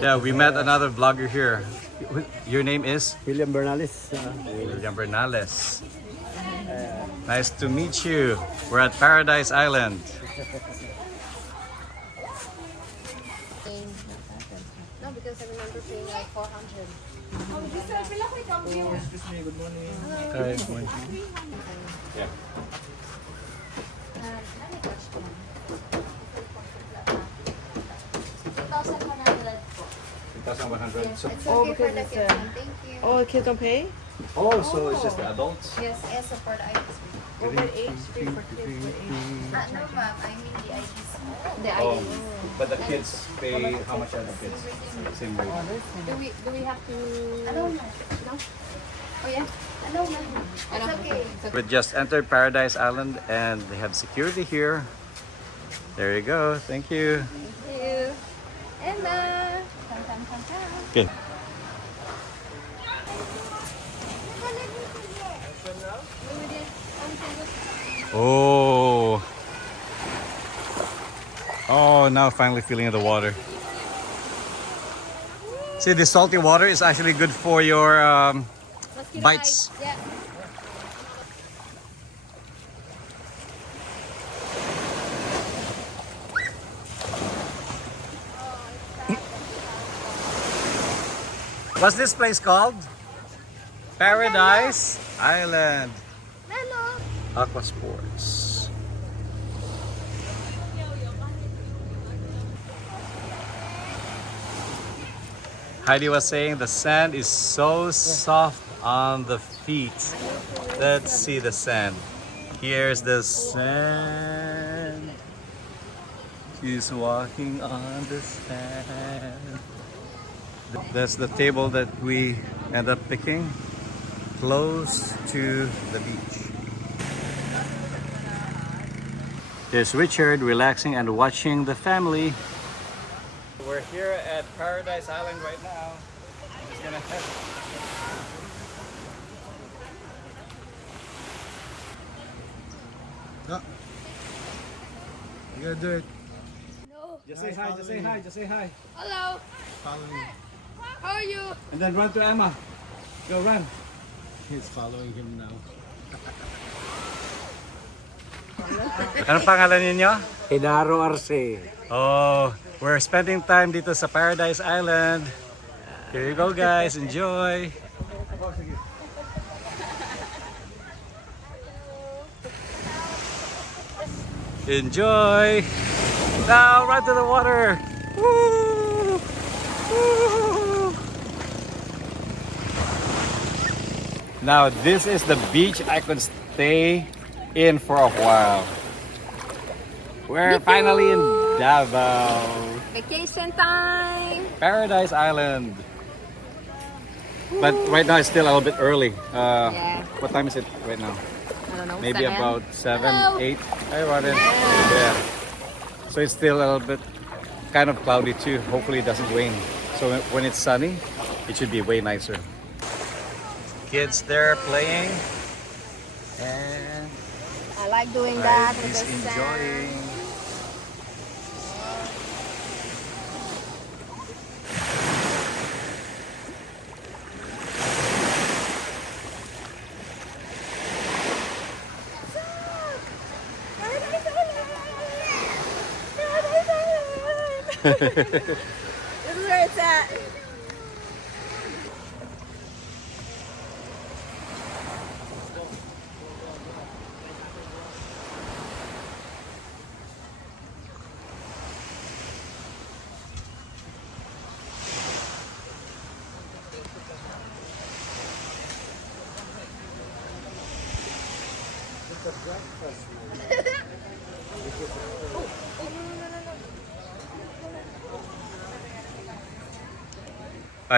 Yeah, we met another vlogger here. Your name is? William Bernales. William Bernales. Nice to meet you. We're at Paradise Island. No, because I remember paying like 400. Excuse me, good morning. Okay. Yeah. Any question? 2,100 po. 2,100. So, It's Oh, okay for because the it's, kids. Thank you. Oh, kids don't pay? oh, so it's just the adults? Yes, yes, for the IDs. Over age, free for kids with age. No, ma'am. I mean the IDs. The Oh, IDs. but the kids pay, how much are the kids? Same rate. Do we have to? I don't know. No. Oh yeah. I don't know. It's okay. We just entered Paradise Island and they have security here. There you go. Thank you. Thank you. Emma. Okay. Oh. Oh, now finally feeling the water. See, the salty water is actually good for your bites. Yeah. What's this place called? Paradise Island. Hello. Aqua Sports. Heidi was saying the sand is so soft on the feet. Let's see the sand. Here's the sand. She's walking on the sand. That's the table that we end up picking close to the beach. There's Richard relaxing and watching the family. We're here at Paradise Island right now. Just gonna head. No. You gotta do it. No. Just say hi, just say hi, just say hi. Hello. Follow me. How are you? And then run to Emma. Go run. He's following him now. Anong pangalan ninyo? Hinaro Arce. Oh, we're spending time dito sa Paradise Island. Here you go guys, enjoy. Enjoy. Now run to the water. Woo! Woo! Now this is the beach I could stay in for a while. We're finally in Davao. Vacation time. Paradise Island. But right now it's still a little bit early. Yeah. What time is it right now? I don't know. Maybe 7. about 7, Hello. 8. Hi, Roden. Yeah. So it's still a little bit kind of cloudy too. Hopefully it doesn't rain. So when it's sunny, it should be way nicer. Kids there playing. And I like doing that with he's the sand. enjoying. This is where it's at.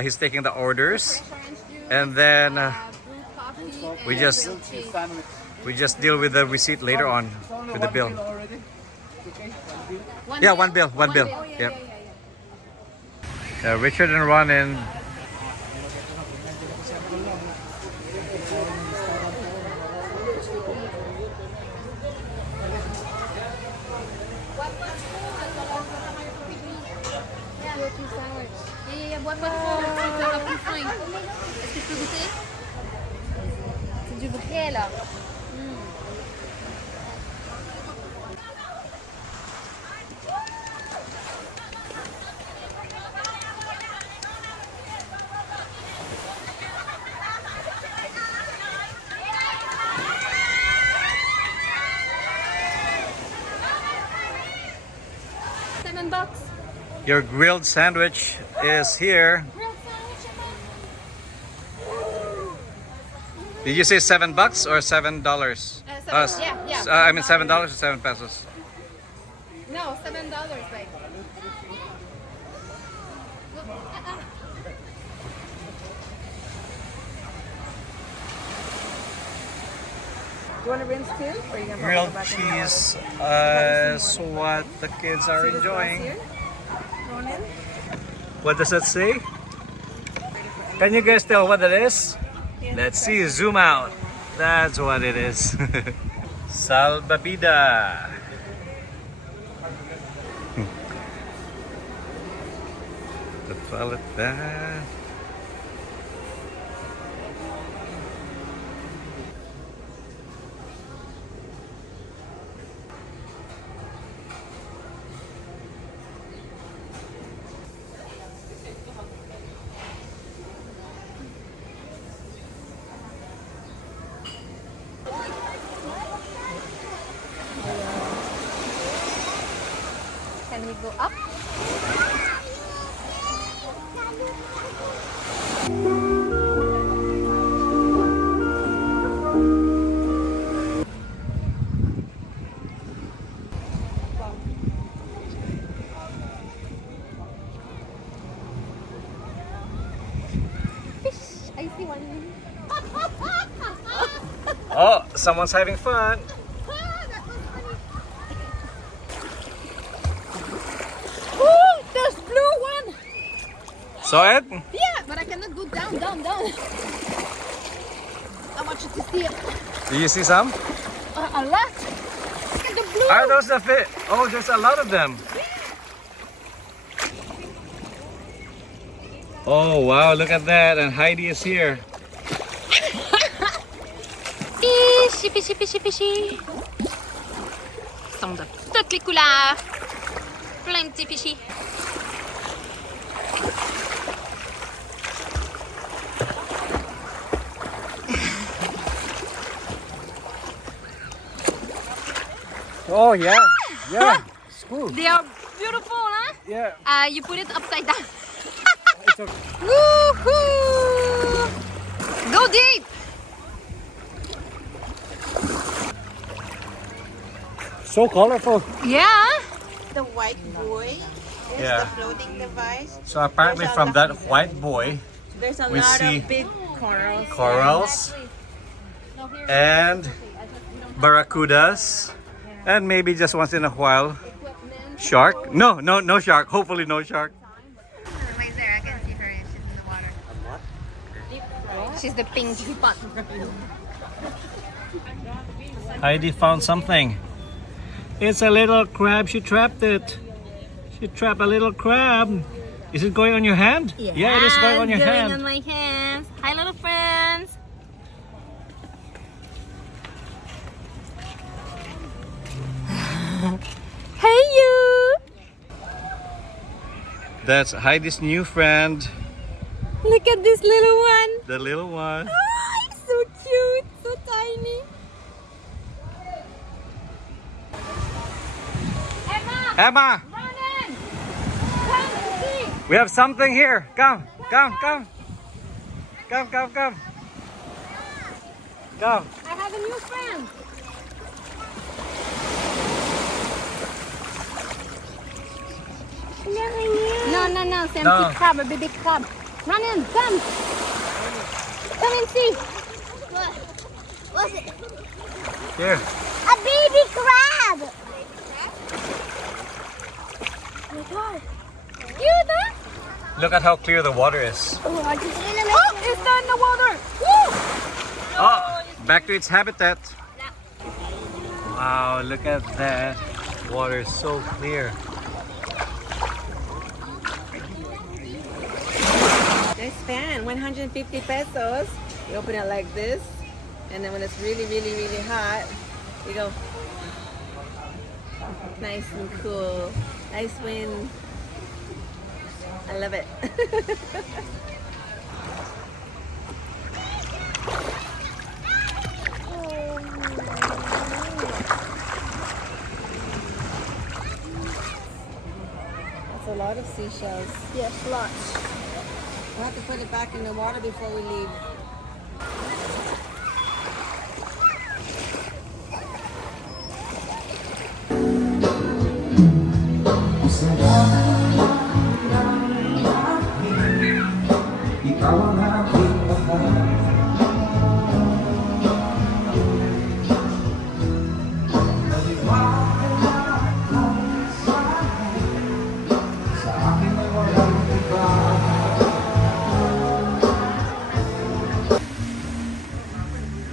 He's taking the orders, and then we just deal with the receipt later on with the bill. Yeah, one bill. Yep. Yeah, Richard and Ron and Est-ce que je peux goûter? C'est du vrai là. $7. Your grilled sandwich is here. Did you say $7 or $7? I mean $7 or 7 pesos. No, $7, babe. You want to rinse too? Or you gonna Grilled put it back in the cheese is what the kids are water? See this sauce enjoying. here? Thrown in? What does it say? Can you guys tell what it is? Yes, Let's see, zoom out. That's what it is. Salbabida. The paleta. Can we go up? Fish! I see one. Oh, someone's having fun. Oh, there's blue one! Saw it? Yeah, but I cannot go down. I want you to see it. Do you see some? A lot. Look at the blue. Are those the fish? Oh, there's a lot of them. Oh, wow, look at that. And Heidi is here. Fishy. Sont de toutes les couleurs. Plein de petits fichis. Oh, yeah. Yeah. It's cool. They are beautiful, huh? Yeah. You put it upside down. It's okay. Woohoo! Go deep! So colorful. Yeah. The white buoy is Yeah. the floating device. So apparently from that white boy, There's a We lot see of big corals. corals and barracudas, and maybe just once in a while, shark. No shark. Hopefully no shark. Right there, I can see her. She's in the water. She's the pink spot. Heidi found something. It's a little crab. She trapped it. She trapped a little crab. Is it going on your hand? Yeah, it is going on your hand. on my hands. Hi, little friends. Hey, you. That's Heidi's new friend, Look at this little one. the little one. Oh, it's so cute. So tiny. Emma, Run in. Come and see. we have something here. Come. Come. I have a new friend. No. It's empty No. crab, a baby crab. Run in. Come. Come and see. What's it? Here. A baby crab. Oh my God. Cute, huh? Look at how clear the water is. Oh, it's not in the water. Woo! Oh, back to its habitat. Wow, look at that. Water is so clear. Nice fan, 150 pesos. You open it like this, and then when it's really, really, really hot, you go nice and cool. Nice wind. I love it. That's a lot of seashells. Yes, lots. We'll have to put it back in the water before we leave.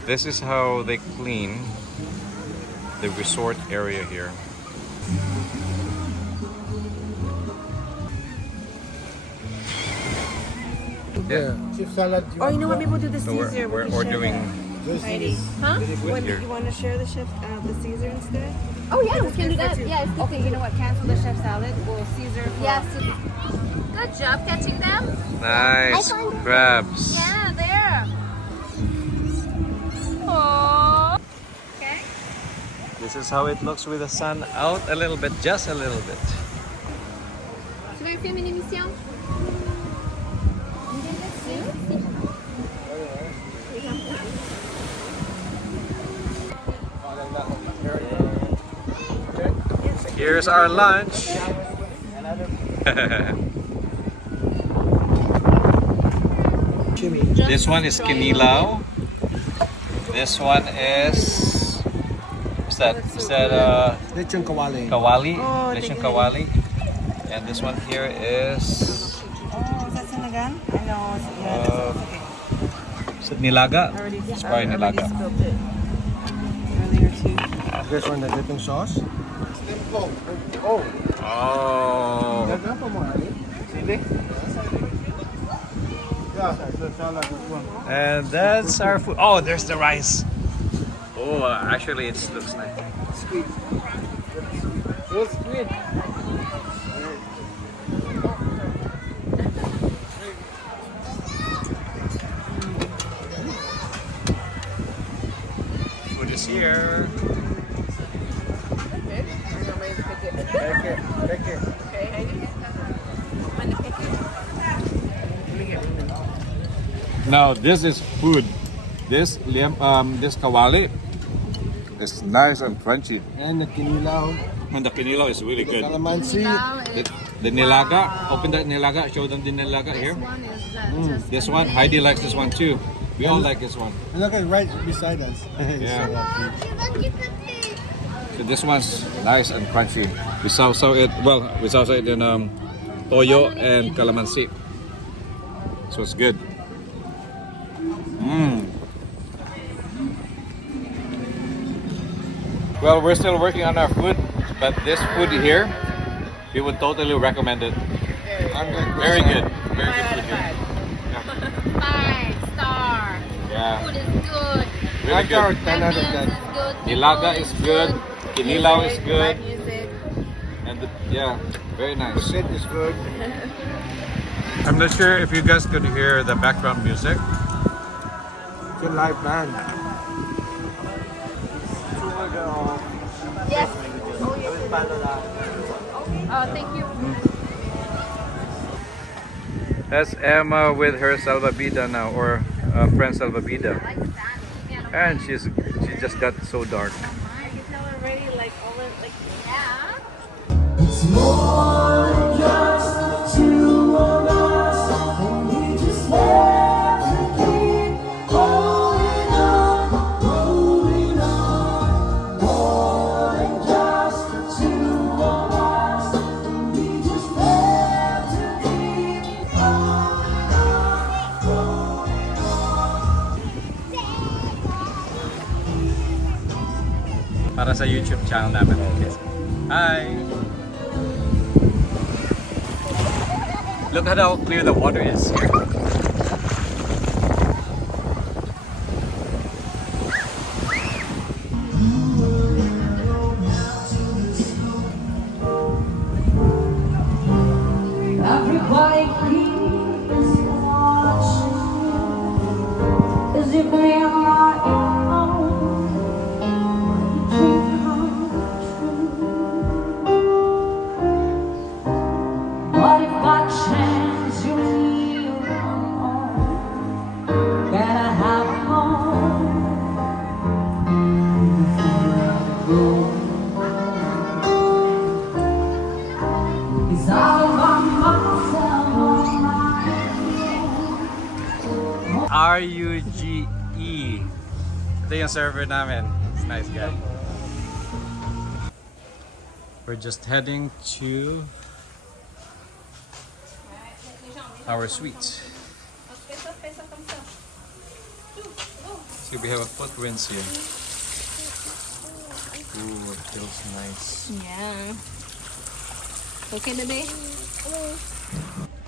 This is how they clean the resort area here. Yeah. Chief salad. Oh, you know what? Maybe we'll do the So Caesar. we're We can share ordering that. Heidi. Huh? food What, here. you want to share the chef, the Caesar instead? Oh yeah, we can do that. Yeah, it's good. Okay, you know what? Cancel the chef salad. We'll Caesar. For... Yes. Good job catching them. Nice I found- crabs. Yeah, there. Oh. Okay. This is how it looks with the sun out a little bit, just a little bit. Tu veux filmer une émission? Here's our lunch. This one is Kinilaw. This one is what's that? Is that Lechon Kawali. Kawali? Oh, Lechon tignan. Kawali. And this one here is Oh, is that sinigang? I know. Yeah, okay. is it Nilaga? Already, It's probably already Nilaga. spilled it earlier too. This one, the dipping sauce. Oh. Oh. Gagapa mo, Ali? Sili? Yeah, the salad is one. And that's our food. Oh, there's the rice. Oh, actually, it looks nice. Squid. So squid. Food is here. Okay. I'm gonna maybe pick it. Take it. Take it. Okay, Heidi. I'm gonna pick it. Let me get one. Now this is food. This this kawali is nice and crunchy. And the kinilaw. And the kinilaw is really good. Calamansi. The nilaga, open that nilaga. Show them the nilaga here. One is just This one, Heidi likes this one too. We all like this one. And look at right beside us. Yeah. Look at the fish. So this one's nice and crunchy. We sausaw it we sausaw it in toyo and calamansi. So it's good. Well, we're still working on our food, but this food here, we would totally recommend it. Very good. Very good food here. 5-star. Yeah. Food is good. Really good. 10 out of Ambience 10. is good. Nilaga is good. Kinilaw is good. Live music. And yeah, very nice. Shit is good. I'm not sure if you guys could hear the background music. It's a live band. Yes. Oh, thank you. That's Emma with her salvavida now, or friend salvavida, I like the sand. and she just got so dark. I can tell already, like all the like. Yeah. It's more than just the two of us, and we just have to keep holding on, holding on. More than just the two of us, and we just have to keep holding on, holding on. Para sa YouTube channel namin. Hi! Look at how clear the water is here. Ruge. Ito yung server namin. It's a nice guy. We're just heading to our suite. See, we have a foot rinse here. Ooh, it feels nice. Yeah. Okay, baby?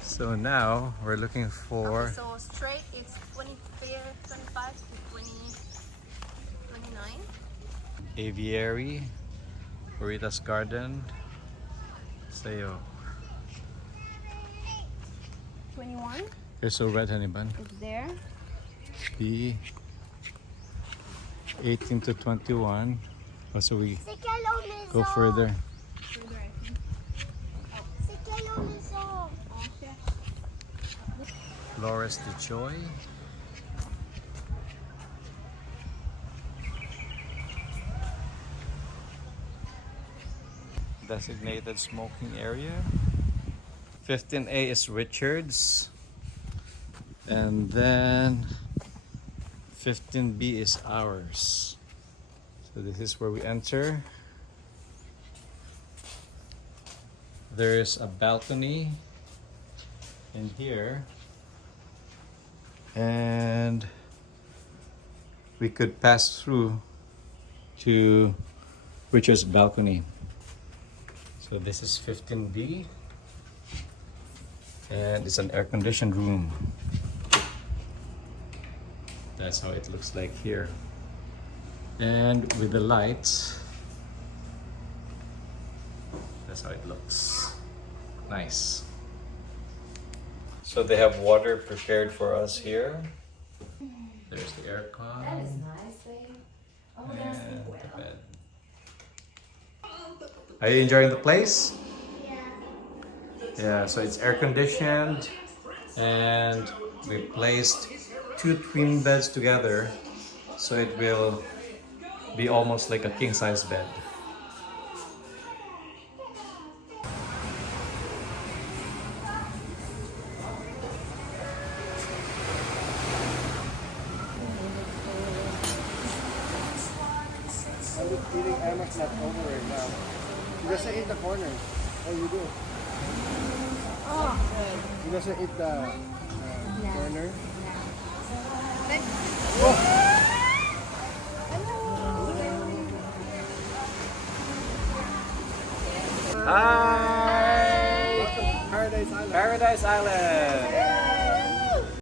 So now we're looking for So straight it's 25 to 29. aviary, Burritas Garden, Sayo. 21 Here's a red honey bun. is there. The 18 to 21. Oh, so we go further. Flores de Joy. Designated smoking area. 15A is Richards. And then 15B is ours. So this is where we enter. There is a balcony in here. And we could pass through to Richard's balcony. So this is 15B, and it's an air-conditioned room. That's how it looks like here. And with the lights, that's how it looks. Nice. So they have water prepared for us here. There's the aircon. That is nice, babe. Oh, that's And the the bed. Are you enjoying the place? Yeah, so it's air conditioned, and we placed 2 twin beds together, so it will be almost like a king size bed. I'm just eating Emma's leftover right now. He doesn't eat the corner. Oh, you do? He doesn't eat the corner? Hi! Welcome to Paradise Island. Paradise Island!